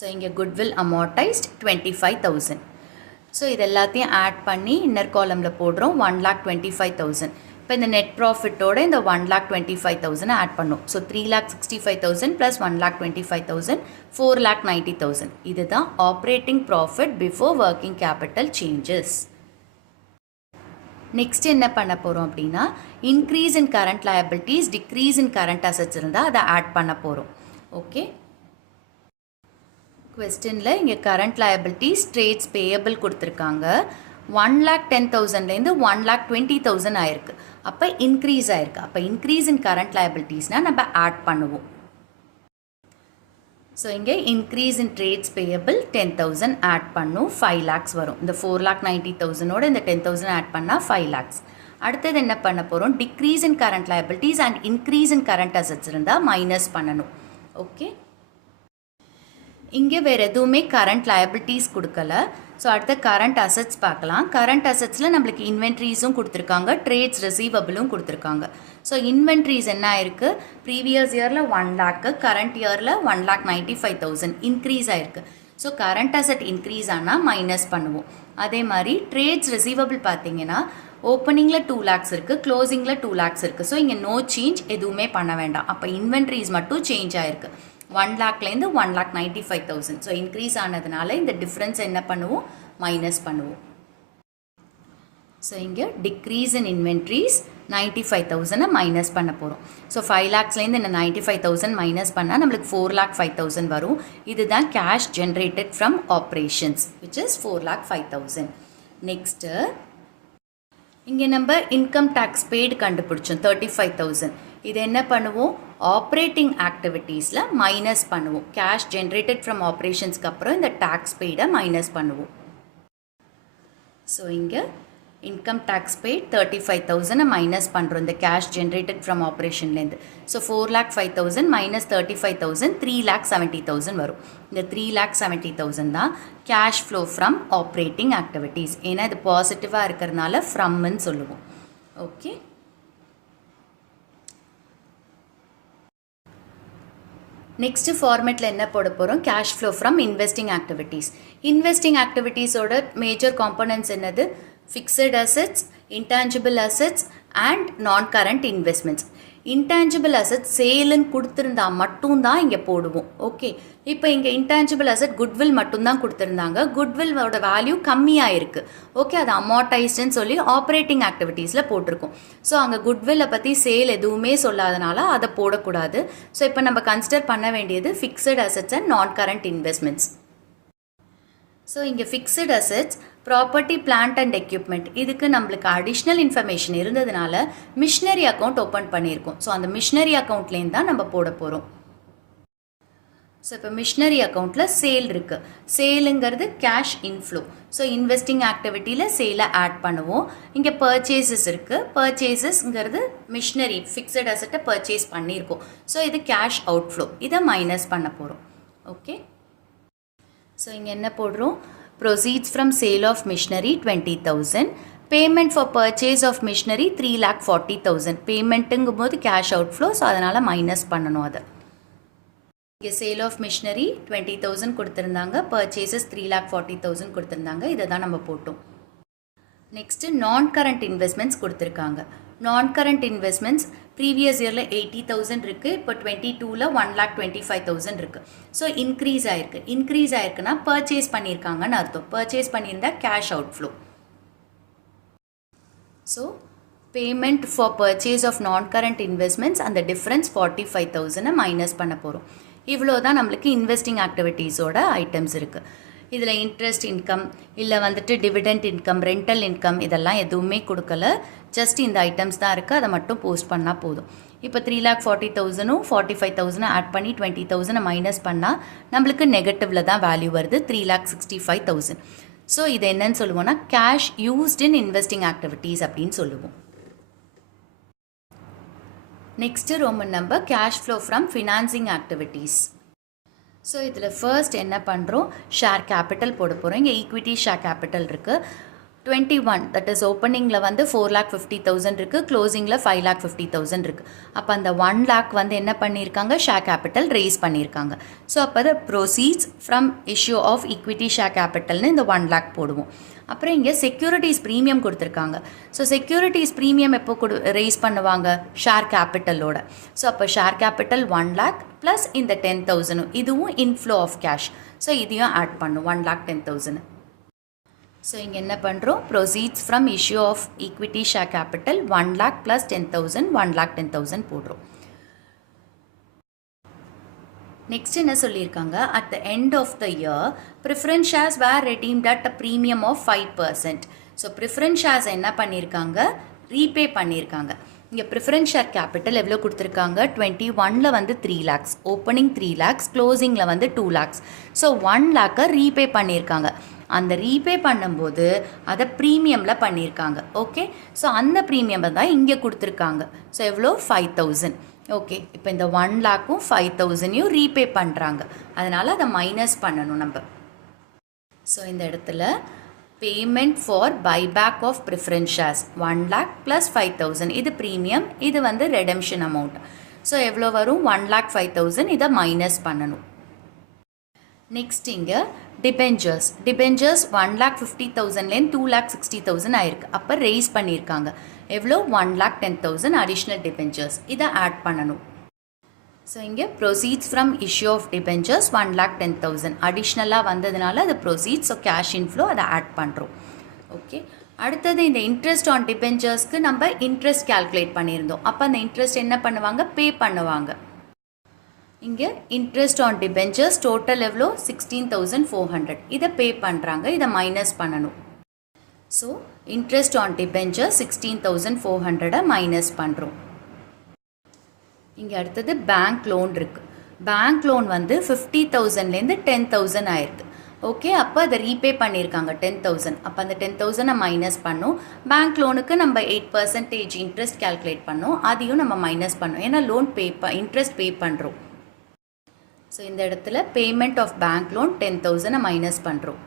ஸோ இங்கே குட்வில் அமார்டைஸ்ட் 25,000. ஸோ இது எல்லாத்தையும் ஆட் பண்ணி இன்னர் காலமில் போடுறோம். 1,25,000. இப்போ இந்த நெட் ப்ராஃபிட்டோட இந்த 1,25,000 ஆட் பண்ணும். So 3,65,000 plus 1,25,000 4,90,000. இதுதான் operating profit before working capital changes. Next என்ன பண்ண போகிறோம் அப்படின்னா, increase in current liabilities, decrease in current assets இருந்தால் அதை ஆட் பண்ண போகிறோம். ஓகே, கொஸ்டினில் இங்கே கரண்ட் லயபிலிட்டிஸ் ட்ரேட்ஸ் பேயபிள் கொடுத்துருக்காங்க. 1,10,000லேருந்து 1,20,000 ஆயிருக்கு. அப்போ இன்க்ரீஸ் ஆயிருக்கு. அப்போ இன்க்ரீஸ் இன் கரண்ட் லயபிலிட்டிஸ்னால் நம்ம ஆட் பண்ணுவோம். ஸோ இங்கே increase in trades payable 10,000 add பண்ணும், 5 lakhs வரும். இந்த 4,90,000ஓட இந்த 10,000 ஆட் பண்ணால் 5 lakhs. அடுத்தது என்ன பண்ண போகிறோம்? Decrease in current liabilities and increase in current assets இருந்தால் மைனஸ் பண்ணணும். ஓகே, இங்கே வேறு எதுவுமே கரண்ட் லயபிலிட்டிஸ் கொடுக்கல. ஸோ அடுத்த கரண்ட் அசட்ஸ் பார்க்கலாம். கரண்ட் அசட்ஸில் நம்மளுக்கு இன்வென்ட்ரிஸும் கொடுத்துருக்காங்க, ட்ரேட்ஸ் ரிசீவபிளும் கொடுத்துருக்காங்க. ஸோ இன்வென்ட்ரிஸ் என்ன ஆயிருக்கு? ப்ரீவியஸ் இயரில் 1 lakh, கரண்ட் இயரில் 1,95,000 இன்க்ரீஸ் ஆயிருக்கு. ஸோ கரண்ட் அசட் இன்க்ரீஸ் ஆனால் மைனஸ் பண்ணுவோம். அதே மாதிரி ட்ரேட்ஸ் ரிசீவபிள் பார்த்தீங்கன்னா ஓப்பனிங்கில் 2 lakhs இருக்குது, க்ளோசிங்கில் 2 lakhs இருக்குது. ஸோ இங்கே நோ சேஞ்ச், எதுவுமே பண்ண வேண்டாம். அப்போ இன்வென்ட்ரிஸ் மட்டும் சேஞ்ச் ஆயிருக்கு. 1 lakhலேருந்து 1,95,000. ஸோ இன்க்ரீஸ் ஆனதுனால இந்த டிஃப்ரென்ஸ் என்ன பண்ணுவோம்? மைனஸ் பண்ணுவோம். ஸோ இங்கே டிக்ரீஸ் இன் இன்வென்ட்ரிஸ் 95,000 மைனஸ் பண்ண போகிறோம். ஸோ 5 lakhsலேருந்து இந்த 95,000 மைனஸ் பண்ணால் நம்மளுக்கு 4,05,000 வரும். இதுதான் cash generated from operations, which is 4,05,000. Next இங்கே நம்ம இன்கம் டேக்ஸ் பெய்டு கண்டுபிடிச்சோம் 35,000. இது என்ன பண்ணுவோம்? ஆப்ரேட்டிங் ஆக்டிவிட்டீஸில் மைனஸ் பண்ணுவோம். கேஷ் ஜென்ரேட்டட் ஃப்ரம் ஆப்ரேஷன்ஸ்க்கு அப்புறம் இந்த டேக்ஸ் பெய்டை மைனஸ் பண்ணுவோம். ஸோ இங்கே இன்கம் டேக்ஸ் பெய்ட் 35,000 மைனஸ் பண்ணுறோம் இந்த கேஷ் ஜென்ரேட்டட் ஃப்ரம் ஆப்ரேஷன்லேருந்து. ஸோ 4,05,000 மைனஸ் 35,000 3,70,000 வரும். இந்த 3,70,000 தான் cash flow from operating activities. ஏன்னா இது பாசிட்டிவாக இருக்கிறதுனால ஃப்ரம்னு சொல்லுவோம். ஓகே, நெக்ஸ்ட் ஃபார்மேட்டில் என்ன போட போகிறோம்? Cash flow from investing activities. Investing ஆக்டிவிட்டீஸோட மேஜர் காம்பனன்ட்ஸ் என்னது? Fixed assets, intangible assets and non current investments. Intangible asset சேலுன்னு கொடுத்துருந்தா மட்டும்தான் இங்கே போடுவோம். ஓகே, இப்போ இங்கே இன்டான்ஜிபிள் அசட் குட்வில் மட்டும்தான் கொடுத்துருந்தாங்க. குட்வில்லோட வேல்யூ கம்மியாக இருக்குது. ஓகே, அது அமார்டைஸ்டுன்னு சொல்லி ஆப்ரேட்டிங் ஆக்டிவிட்டீஸில் போட்டிருக்கோம். ஸோ அங்கே குட்வில்லை பற்றி சேல் எதுவுமே சொல்லாதனால அதை போடக்கூடாது. ஸோ இப்போ நம்ம கன்சிடர் பண்ண வேண்டியது fixed assets and non current investments. So இங்கே fixed assets, property, plant and equipment, இதுக்கு நம்மளுக்கு அடிஷ்னல் இன்ஃபர்மேஷன் இருந்ததுனால மிஷினரி அக்கௌண்ட் ஓப்பன் பண்ணியிருக்கோம். ஸோ அந்த மிஷினரி அக்கௌண்ட்லேருந்து தான் நம்ம போட போகிறோம். ஸோ இப்போ மிஷினரி அக்கௌண்ட்டில் சேல் இருக்குது. சேலுங்கிறது கேஷ் இன்ஃப்ளோ. ஸோ இன்வெஸ்டிங் ஆக்டிவிட்டியில் சேலை ஆட் பண்ணுவோம். இங்கே பர்ச்சேசஸ் இருக்குது. பர்ச்சேசஸ்ங்கிறது மிஷினரி ஃபிக்ஸட் அசெட்டை பர்ச்சேஸ் பண்ணியிருக்கோம். ஸோ இது கேஷ் அவுட்ஃப்ளோ. இதை மைனஸ் பண்ண போகிறோம். ஓகே, ஸோ இங்கே என்ன போடுறோம்? Proceeds from sale of machinery 20,000. Payment for purchase of machinery 3,40,000. பேமெண்ட்டுங்கும் போது கேஷ் அவுட்ஃப்ளோ. ஸோ அதனால் மைனஸ் பண்ணணும். அதை இங்கே சேல் ஆஃப் மிஷினரி 20,000 கொடுத்துருந்தாங்க, பர்ச்சேசஸ் 3,40,000 கொடுத்துருந்தாங்க. இதை தான் நம்ம போட்டோம். நெக்ஸ்ட்டு நான் கரண்ட் இன்வெஸ்ட்மெண்ட்ஸ் கொடுத்துருக்காங்க. நான் கரண்ட் இன்வெஸ்ட்மெண்ட்ஸ் ப்ரீவியஸ் இயரில் 80,000 இருக்குது. இப்போ 22ல் 1,25,000 இருக்குது. ஸோ இன்க்ரீஸ் ஆயிருக்கு. இன்க்ரீஸ் ஆயிருக்குன்னா பர்ச்சேஸ் பண்ணியிருக்காங்கன்னு அர்த்தம். பர்ச்சேஸ் பண்ணியிருந்தா cash outflow. So payment for purchase of non current investments, அந்த டிஃப்ரென்ஸ் 45,000 மைனஸ் பண்ண போகிறோம். இவ்வளோ தான் நம்மளுக்கு இன்வெஸ்டிங் ஆக்டிவிட்டீஸோட ஐட்டம்ஸ் இருக்குது. இதில் இன்ட்ரெஸ்ட் இன்கம் இல்லை வந்துட்டு டிவிடெண்ட் இன்கம், ரெண்டல் இன்கம் இதெல்லாம் எதுவுமே கொடுக்கல. ஜஸ்ட் இந்த ஐட்டம்ஸ் தான் இருக்குது. அதை மட்டும் போஸ்ட் பண்ணால் போதும். இப்போ 3,40,000 45,000 ஆட் பண்ணி 20,000 மைனஸ் பண்ணால் நம்மளுக்கு நெகட்டிவில் தான் வேல்யூ வருது, 3,65,000. ஸோ இது என்னன்னு சொல்லுவோம்னா cash used in investing activities அப்படின்னு சொல்லுவோம். Next Roman number cash flow from financing activities. So இதில் ஃபர்ஸ்ட் என்ன பண்ணுறோம்? ஷேர் கேபிட்டல் போட போகிறோம். இங்கே ஈக்விட்டி ஷேர் கேபிட்டல் இருக்குது. 21, தட் இஸ் ஓப்பனிங்கில் வந்து 4,50,000 இருக்குது, க்ளோசிங்கில் 5,50,000 இருக்குது. அப்போ அந்த 1 lakh வந்து என்ன பண்ணியிருக்காங்க? ஷேர் கேபிட்டல் ரைஸ் பண்ணியிருக்காங்க. ஸோ அப்போ the proceeds from issue of equity share கேபிட்டல்னு இந்த 1 lakh போடுவோம். அப்புறம் இங்கே செக்யூரிட்டிஸ் ப்ரீமியம் கொடுத்துருக்காங்க. ஸோ செக்யூரிட்டிஸ் ப்ரீமியம் எப்போ ரைஸ் பண்ணுவாங்க? ஷேர் கேபிட்டலோட. ஸோ அப்போ ஷேர் கேபிட்டல் 1 lakh ப்ளஸ் இந்த 10,000 இதுவும் இன்ஃப்ளோ ஆஃப் கேஷ். ஸோ இதையும் ஆட் பண்ணும் 1,10,000. ஸோ இங்கே என்ன பண்ணுறோம்? Proceeds from issue of equity share capital 1 lakh plus 10,000 1,10,000 போடுறோம். நெக்ஸ்ட் என்ன சொல்லியிருக்காங்க? At the end of the year preference shares were redeemed at a premium of 5%. So preference shares என்ன பண்ணியிருக்காங்க? ரீபே பண்ணியிருக்காங்க. இங்கே ப்ரிஃபரன்ஸ் ஷேர் கேபிட்டல் எவ்வளோ கொடுத்துருக்காங்க? 21ல் வந்து 3 lakhs, ஓப்பனிங் 3 lakhs, க்ளோசிங்கில் வந்து 2 lakhs. ஸோ 1 lakh ரீபே பண்ணியிருக்காங்க. அந்த ரீபே பண்ணும்போது அதை ப்ரீமியமில் பண்ணியிருக்காங்க. ஓகே, ஸோ அந்த ப்ரீமியமை தான் இங்கே கொடுத்துருக்காங்க. ஸோ எவ்வளோ? 5,000. ஓகே, இப்போ இந்த 1 lakhம் 5,000யும் ரீபே பண்ணுறாங்க. அதனால் அதை மைனஸ் பண்ணணும் நம்ம. ஸோ இந்த இடத்துல payment for buyback of preference shares 1 lakh plus 5,000 இது ப்ரீமியம், இது வந்து ரெடம்ஷன் அமௌண்ட். ஸோ எவ்வளோ வரும்? 1,05,000. இதை மைனஸ் பண்ணணும். நெக்ஸ்ட் இங்கே டிபெஞ்சர்ஸ் 1,50,000லேருந்து 2,60,000 ஆயிருக்கு. அப்போ ரைஸ் பண்ணியிருக்காங்க. எவ்வளோ? 1,10,000 அடிஷ்னல் டிபெஞ்சர்ஸ். இதை ஆட் பண்ணணும். ஸோ இங்கே proceeds from issue of debentures 1,10,000 அடிஷ்னலாக வந்ததுனால அது ப்ரொசீட்ஸ். ஸோ கேஷ் இன்ஃப்ளோ அதை ஆட் பண்ணுறோம். ஓகே, அடுத்தது இந்த இன்ட்ரெஸ்ட் ஆன் டிபெஞ்சர்ஸ்க்கு நம்ம இன்ட்ரெஸ்ட் கால்குலேட் பண்ணியிருந்தோம். அப்போ அந்த இன்ட்ரெஸ்ட் என்ன பண்ணுவாங்க? பே பண்ணுவாங்க. இங்கே இன்ட்ரெஸ்ட் ஆன் டிபெஞ்சர்ஸ் டோட்டல் எவ்வளோ? 16,400. இதை பே பண்ணுறாங்க. இதை மைனஸ் பண்ணணும். So interest on debentures 16,400 minus பண்ணுறோம். இங்கே அடுத்தது பேங்க் லோன் இருக்குது. பேங்க் லோன் வந்து 50,000லேருந்து 10,000 ஆயிருக்கு. ஓகே, அப்போ அதை ரீபே பண்ணியிருக்காங்க 10,000. அப்போ அந்த 10,000 மைனஸ் பண்ணோம். பேங்க் லோனுக்கு நம்ம 8% இன்ட்ரெஸ்ட் கால்குலேட் பண்ணோம். அதையும் நம்ம மைனஸ் பண்ணோம். ஏன்னா லோன் இன்ட்ரெஸ்ட் பே பண்ணுறோம். ஸோ இந்த இடத்துல payment of bank loan 10,000 minus பண்ணுறோம்.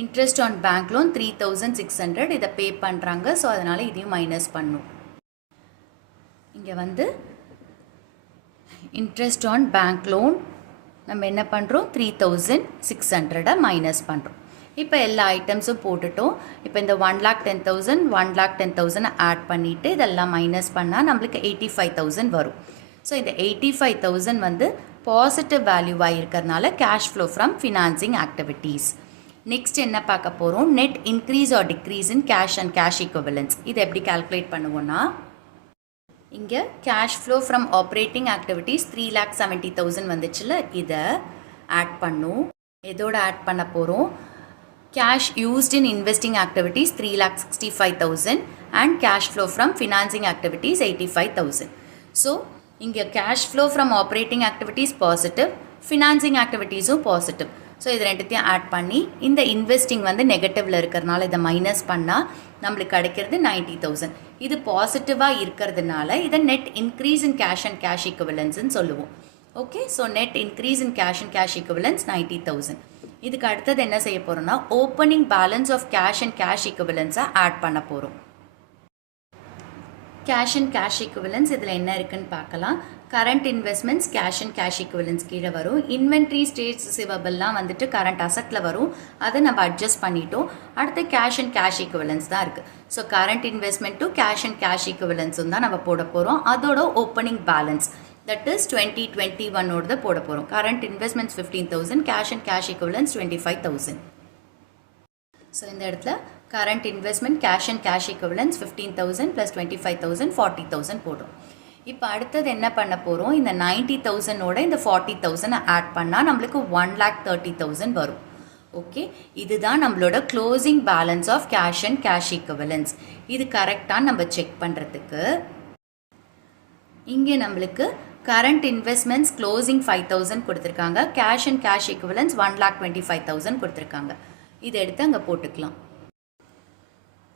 இன்ட்ரெஸ்ட் ஆன் பேங்க் லோன் 3,600 இதை பே பண்ணுறாங்க. ஸோ அதனால் இதையும் மைனஸ் பண்ணும். இங்கே வந்து இன்ட்ரெஸ்ட் ஆன் பேங்க் லோன் நம்ம என்ன பண்ணுறோம்? 3,600 மைனஸ் பண்ணுறோம். இப்போ எல்லா ஐட்டம்ஸும் போட்டுட்டோம். இப்போ இந்த 1,10,000 1,10,000 ஆட் பண்ணிவிட்டு இதெல்லாம் மைனஸ் பண்ணால் நம்மளுக்கு 85,000 வரும். ஸோ இந்த 85,000 வந்து பாசிட்டிவ் வேல்யூவாக இருக்கிறதுனால cash flow from financing activities. Next என்ன பார்க்க போகிறோம்? Net increase or decrease in cash and cash equivalence. இதை எப்படி கால்குலேட் பண்ணுவோன்னா, இங்கே cash flow from operating activities 3,70,000 வந்துச்சுல, இதை ஆட் பண்ணும். எதோட ஆட் பண்ண போகிறோம்? Cash used in investing activities 3,65,000 and cash flow from financing activities 85,000. So, இங்கே cash flow from operating activities positive, financing activitiesும் positive. So இது ரெண்டுத்தையும் ஆட் பண்ணி இந்த இன்வெஸ்டிங் வந்து நெகட்டிவில் இருக்கிறதுனால இதை மைனஸ் பண்ணால் நம்மளுக்கு கிடைக்கிறது 90,000. இது பாசிட்டிவாக இருக்கிறதுனால இதை net increase in cash and cash ஈக்குவலன்ஸ்ன்னு சொல்லுவோம். Okay, so net increase in cash and cash equivalents 90,000. இதுக்கு அடுத்தது என்ன செய்ய போகிறோம்னா opening balance of cash and cash ஈக்குவலன்ஸை ஆட் பண்ண போகிறோம். கேஷ் அண்ட் கேஷ் ஈக்குவலன்ஸ் இதில் என்ன இருக்குன்னு பார்க்கலாம். Current investments cash and cash equivalents கீழே வரும். இன்வென்ட்ரி ஸ்டேட்ஸ் ரிசீவபிள்லாம் வந்துட்டு கரண்ட் அசட்டில் வரும். அதை நம்ம அட்ஜஸ்ட் பண்ணிட்டோம். அடுத்து கேஷ் அண்ட் கேஷ் ஈக்குவலன்ஸ் தான் இருக்குது. So current investment to cash and cash ஈக்குவலன்ஸும் தான் நம்ம போட போகிறோம். அதோட ஓப்பனிங் பேலன்ஸ் that is 2021 ஓட போட போகிறோம். Current investments 15,000, cash and cash equivalence 25,000. So இந்த இடத்துல current investment cash and cash equivalence 15,000 + 25,000 40,000 போடுறோம். இப்போ அடுத்தது என்ன பண்ண போகிறோம்? இந்த 90,000ஓட இந்த 40,000 ஆட் பண்ணால் நம்மளுக்கு 1,30,000 வரும். ஓகே, இதுதான் நம்மளோட closing balance of cash and cash equivalents. இது கரெக்டாக நம்ம செக் பண்ணுறதுக்கு இங்கே நம்மளுக்கு கரண்ட் இன்வெஸ்ட்மெண்ட்ஸ் க்ளோசிங் 5,000 கொடுத்துருக்காங்க, கேஷ் அண்ட் கேஷ் ஈக்குவலன்ஸ் 1,25,000 கொடுத்துருக்காங்க. இதை எடுத்து அங்கே போட்டுக்கலாம்.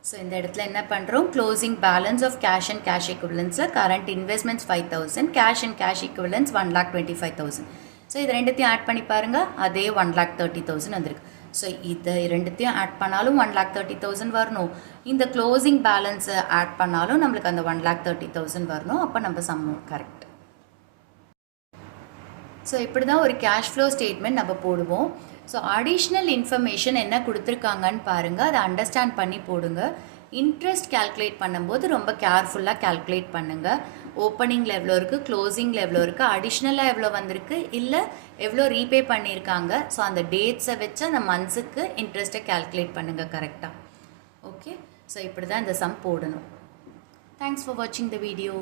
ஸோ இந்த இடத்துல என்ன பண்ணுறோம்? Closing balance of cash and cash ஈக்குவலன்ஸில் current investments 5,000, cash and cash equivalents 1,25,000. So இது ரெண்டுத்தையும் ஆட் பண்ணி பாருங்கள், அதே 1,30,000 வந்திருக்கு. ஸோ இதை ரெண்டுத்தையும் ஆட் பண்ணாலும் 1,30,000 வரணும். இந்த க்ளோசிங் பேலன்ஸை ஆட் பண்ணாலும் நம்மளுக்கு அந்த 1,30,000 வரணும். அப்போ நம்ம சம்மு கரெக்ட். ஸோ இப்படி தான் ஒரு கேஷ் ஃப்ளோ ஸ்டேட்மெண்ட் நம்ம போடுவோம். ஸோ அடிஷ்னல் இன்ஃபர்மேஷன் என்ன கொடுத்துருக்காங்கன்னு பாருங்கள், அதை அண்டர்ஸ்டாண்ட் பண்ணி போடுங்க. இன்ட்ரெஸ்ட் கேல்குலேட் பண்ணும்போது ரொம்ப கேர்ஃபுல்லாக கேல்குலேட் பண்ணுங்கள். ஓப்பனிங்கில் எவ்வளோ இருக்குது, க்ளோசிங்கில் எவ்வளோ இருக்குது, அடிஷ்னலாக எவ்வளோ வந்திருக்கு, இல்லை எவ்வளோ ரீபே பண்ணியிருக்காங்க. ஸோ அந்த டேட்ஸை வச்சு அந்த மந்த்ஸுக்கு இன்ட்ரெஸ்ட்டை கேல்குலேட் பண்ணுங்கள் கரெக்டாக. ஓகே, ஸோ இப்படி தான் இந்த சம் போடணும். தேங்க்ஸ் ஃபார் வாட்சிங் த வீடியோ.